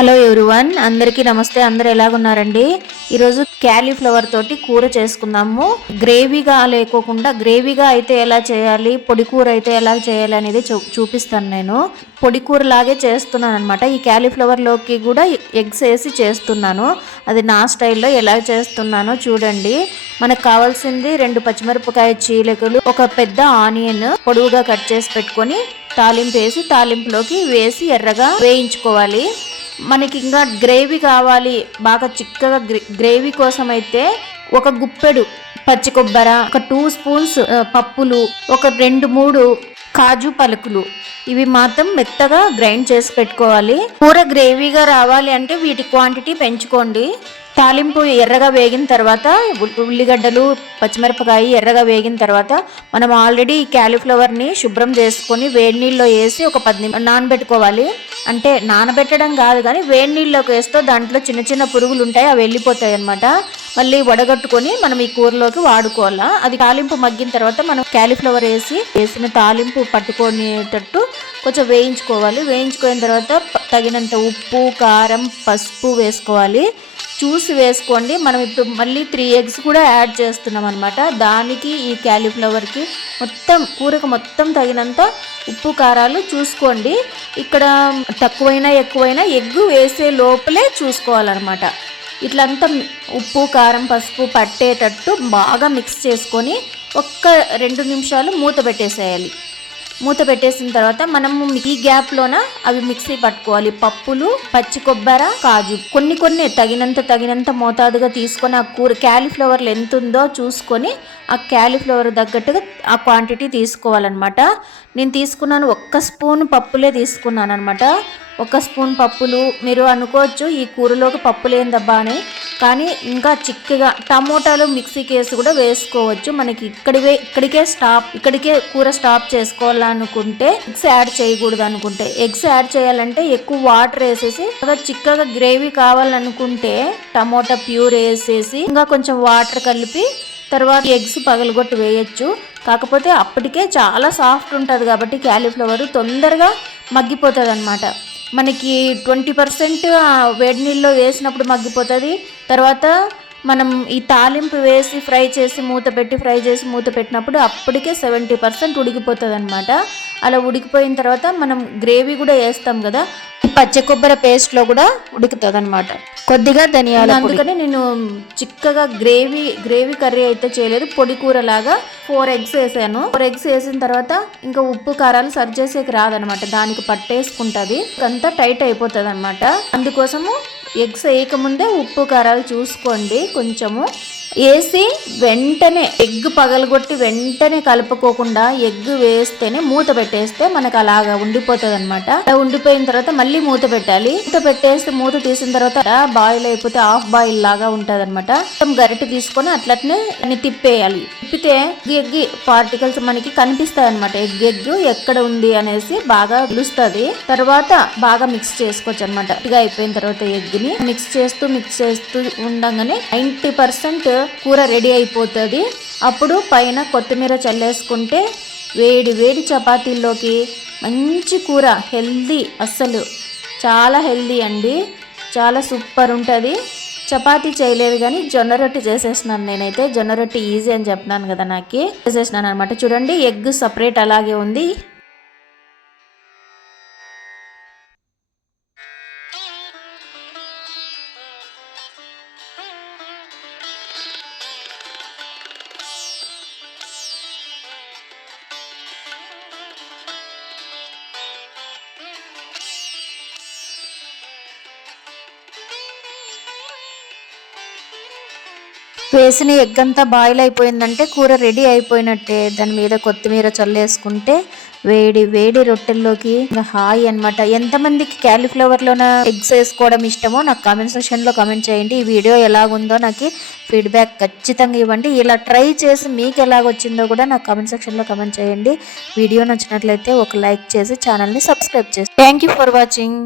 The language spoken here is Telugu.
హలో ఎవ్రీవన్ అందరికీ నమస్తే. అందరు ఎలాగున్నారండి? ఈరోజు క్యాలీఫ్లవర్ తోటి కూర చేసుకుందాము. గ్రేవీగా లేకోకుండా గ్రేవీగా అయితే ఎలా చేయాలి పొడి కూర అయితే ఎలా చేయాలి అనేది చూ చూపిస్తాను నేను. పొడి కూర లాగే చేస్తున్నాను అనమాట ఈ క్యాలీఫ్లవర్లోకి కూడా ఎగ్స్ వేసి చేస్తున్నాను. అది నా స్టైల్లో ఎలా చేస్తున్నానో చూడండి. మనకు కావాల్సింది రెండు పచ్చిమిరపకాయ చీలకలు ఒక పెద్ద ఆనియన్ పొడువుగా కట్ చేసి పెట్టుకొని తాలింపు వేసి తాలింపులోకి వేసి ఎర్రగా వేయించుకోవాలి. మనకి ఇంకా గ్రేవీ కావాలి బాగా చిక్కగా గ్రేవీ కోసం అయితే ఒక గుప్పెడు పచ్చి కొబ్బర ఒక టూ స్పూన్స్ పప్పులు ఒక రెండు మూడు కాజు పలుకులు. ఇవి మాత్రం మెత్తగా గ్రైండ్ చేసి పెట్టుకోవాలి. కూర గ్రేవీగా రావాలి అంటే వీటి క్వాంటిటీ పెంచుకోండి. తాలింపు ఎర్రగా వేగిన తర్వాత ఉల్లిగడ్డలు పచ్చిమిరపకాయ ఎర్రగా వేగిన తర్వాత మనం ఆల్రెడీ ఈ క్యాలీఫ్లవర్ని శుభ్రం చేసుకొని వేడి నీళ్ళలో వేసి ఒక పది నానబెట్టుకోవాలి. అంటే నానబెట్టడం కాదు కానీ వేడి నీళ్ళలోకి వేస్తే దాంట్లో చిన్న చిన్న పురుగులు ఉంటాయి అవి వెళ్ళిపోతాయి అనమాట మళ్ళీ వడగట్టుకొని మనం ఈ కూరలోకి వాడుకోవాలా. అది తాలింపు మగ్గిన తర్వాత మనం క్యాలీఫ్లవర్ వేసి వేసిన తాలింపు పట్టుకునేటట్టు కొంచెం వేయించుకోవాలి. వేయించుకున్న తర్వాత తగినంత ఉప్పు కారం పసుపు వేసుకోవాలి. చూసి వేసుకోండి. మనం ఇప్పుడు మళ్ళీ త్రీ ఎగ్స్ కూడా యాడ్ చేస్తున్నాం అనమాట దానికి ఈ క్యాలీఫ్లవర్కి మొత్తం కూరకు మొత్తం తగినంత ఉప్పు కారాలు చూసుకోండి. ఇక్కడ తక్కువైనా ఎక్కువైనా ఎగ్ వేసే లోపలే చూసుకోవాలన్నమాట. ఇట్లంతా ఉప్పు కారం పసుపు పట్టేటట్టు బాగా మిక్స్ చేసుకొని ఒక్క రెండు నిమిషాలు మూత పెట్టేసేయాలి. మూత పెట్టేసిన తర్వాత మనము ఈ గ్యాప్లోన అవి మిక్సీ పట్టుకోవాలి. పప్పులు పచ్చి కొబ్బర కాజు కొన్ని కొన్ని తగినంత తగినంత మోతాదుగా తీసుకొని ఆ కూర క్యాలీఫ్లవర్లు ఎంత ఉందో చూసుకొని ఆ క్యాలీఫ్లవర్ తగ్గట్టుగా ఆ క్వాంటిటీ తీసుకోవాలన్నమాట. నేను తీసుకున్నాను ఒక్క స్పూన్ పప్పులే తీసుకున్నాను అనమాట ఒక స్పూన్ పప్పులు. మీరు అనుకోవచ్చు ఈ కూరలోకి పప్పు ఏందబ్బా అని. కానీ ఇంకా చిక్కగా టమోటాలు మిక్సీకి వేసి కూడా వేసుకోవచ్చు. మనకి ఇక్కడివే ఇక్కడికే స్టాప్ ఇక్కడికే కూర స్టాప్ చేసుకోవాలనుకుంటే ఎగ్స్ యాడ్ చేయకూడదు అనుకుంటే. ఎగ్స్ యాడ్ చేయాలంటే ఎక్కువ వాటర్ వేసేసి చిక్కగా గ్రేవీ కావాలనుకుంటే టమోటా ప్యూర్ వేసేసి ఇంకా కొంచెం వాటర్ కలిపి తర్వాత ఎగ్స్ పగలగొట్టి వేయచ్చు. కాకపోతే అప్పటికే చాలా సాఫ్ట్ ఉంటుంది కాబట్టి క్యాలీఫ్లవర్ తొందరగా మగ్గిపోతుంది అనమాట మనకి ట్వంటీ పర్సెంట్ వేడి నీళ్ళలో వేసినప్పుడు మగ్గిపోతుంది. తర్వాత మనం ఈ తాలింపు వేసి ఫ్రై చేసి మూత పెట్టి ఫ్రై చేసి మూత పెట్టినప్పుడు అప్పటికే సెవెంటీ పర్సెంట్ ఉడికిపోతుంది అనమాట అలా ఉడికిపోయిన తర్వాత మనం గ్రేవీ కూడా వేస్తాం కదా పచ్చ కొబ్బరి పేస్ట్లో కూడా ఉడుకుతుంది అనమాట కొద్దిగా ధనియాలు అందుకనే నేను చిక్కగా గ్రేవీ గ్రేవీ కర్రీ అయితే చేయలేదు. పొడి కూర లాగా ఫోర్ ఎగ్స్ వేసాను. ఫోర్ ఎగ్స్ వేసిన తర్వాత ఇంకా ఉప్పు కారాలు సర్వ్ చేసేకి రాదనమాట దానికి పట్టేసుకుంటుంది అంతా టైట్ అయిపోతుంది అనమాట అందుకోసము ఎగ్స్ వేయకముందే ఉప్పు కారాలు చూసుకోండి. కొంచెము వేసి వెంటనే ఎగ్ పగలగొట్టి వెంటనే కలుపుకోకుండా ఎగ్ వేస్తేనే మూత పెట్టేస్తే మనకు అలాగా ఉండిపోతుంది అనమాట ఉండిపోయిన తర్వాత మళ్ళీ మూత పెట్టాలి. మూత పెట్టేస్తే మూత తీసిన తర్వాత బాయిల్ అయిపోతే హాఫ్ బాయిల్ లాగా ఉంటుంది అనమాట గరిటె తీసుకొని అట్లనే తిప్పేయాలి. తిప్పితే ఎగ్ పార్టికల్స్ మనకి కనిపిస్తాయి అనమాట ఎగ్ ఎగ్ ఎక్కడ ఉంది అనేసి బాగా పిలుస్తుంది తర్వాత బాగా మిక్స్ చేసుకోవచ్చు అనమాట అయిపోయిన తర్వాత ఎగ్ని మిక్స్ చేస్తూ మిక్స్ చేస్తూ ఉండగానే నైంటీ పర్సెంట్ కూర రెడీ అయిపోతుంది. అప్పుడు పైన కొత్తిమీర చల్లేసుకుంటే వేడి వేడి చపాతీల్లోకి మంచి కూర హెల్దీ అస్సలు. చాలా హెల్దీ అండి. చాలా సూపర్ ఉంటుంది. చపాతీ చేయలేదు కానీ జొన్న రొట్టె చేసేసినాను నేనైతే. జొన్న రొట్టె ఈజీ అని చెప్పినాను కదా నాకు. చేసేసినాను అనమాట చూడండి ఎగ్ సపరేట్ అలాగే ఉంది. వేసిన ఎగ్ అంతా బాయిల్ అయిపోయిందంటే కూర రెడీ అయిపోయినట్టే. దాని మీద కొత్తిమీర చల్లేసుకుంటే వేడి వేడి రొట్టెల్లోకి హాయ్ అనమాట ఎంతమందికి క్యాలీఫ్లవర్లోన ఎగ్స్ వేసుకోవడం ఇష్టమో నాకు కామెంట్ సెక్షన్లో కామెంట్ చేయండి. ఈ వీడియో ఎలాగుందో నాకు ఫీడ్బ్యాక్ ఖచ్చితంగా ఇవ్వండి. ఇలా ట్రై చేసి మీకు ఎలాగొచ్చిందో కూడా నాకు కామెంట్ సెక్షన్లో కామెంట్ చేయండి. వీడియో నచ్చినట్లయితే ఒక లైక్ చేసి ఛానల్ని సబ్స్క్రైబ్ చేసి థ్యాంక్ ఫర్ వాచింగ్.